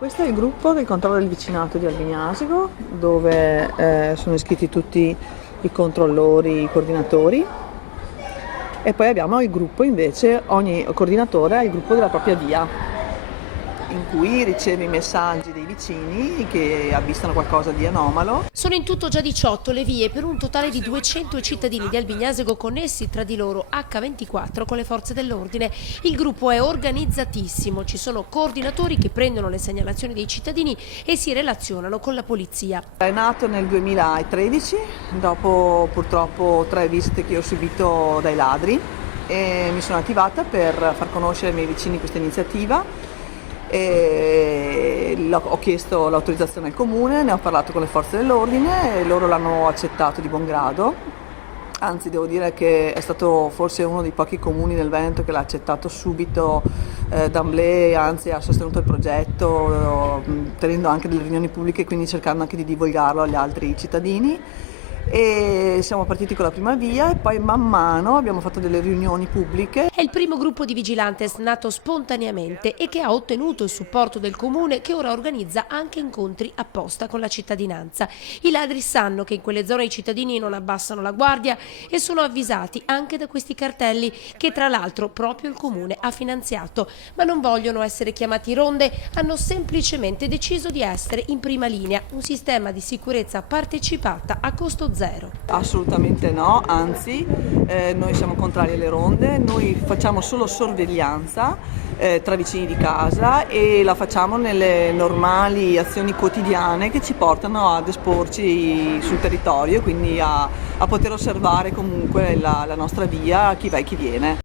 Questo è il gruppo del controllo del vicinato di Albignasego, dove sono iscritti tutti i controllori, i coordinatori, e poi abbiamo il gruppo invece, ogni coordinatore ha il gruppo della propria via, in cui riceve i messaggi dei vicini che avvistano qualcosa di anomalo. Sono in tutto già 18 le vie per un totale di 200 cittadini di Albignasego connessi tra di loro H24 con le forze dell'ordine. Il gruppo è organizzatissimo, ci sono coordinatori che prendono le segnalazioni dei cittadini e si relazionano con la polizia. È nato nel 2013, dopo purtroppo 3 visite che ho subito dai ladri, e mi sono attivata per far conoscere ai miei vicini questa iniziativa. Ho chiesto l'autorizzazione al comune, ne ho parlato con le forze dell'ordine e loro l'hanno accettato di buon grado. Anzi, devo dire che è stato forse uno dei pochi comuni del Veneto che l'ha accettato subito d'amblè, anzi ha sostenuto il progetto, tenendo anche delle riunioni pubbliche, quindi cercando anche di divulgarlo agli altri cittadini. E siamo partiti con la prima via e poi man mano abbiamo fatto delle riunioni pubbliche. È il primo gruppo di vigilantes nato spontaneamente e che ha ottenuto il supporto del comune, che ora organizza anche incontri apposta con la cittadinanza. I ladri sanno che in quelle zone i cittadini non abbassano la guardia e sono avvisati anche da questi cartelli che tra l'altro proprio il comune ha finanziato, ma non vogliono essere chiamati ronde, hanno semplicemente deciso di essere in prima linea, un sistema di sicurezza partecipata a costo zero. Assolutamente no, anzi noi siamo contrari alle ronde, noi facciamo solo sorveglianza tra vicini di casa e la facciamo nelle normali azioni quotidiane che ci portano ad esporci sul territorio, quindi a poter osservare comunque la nostra via, chi va e chi viene.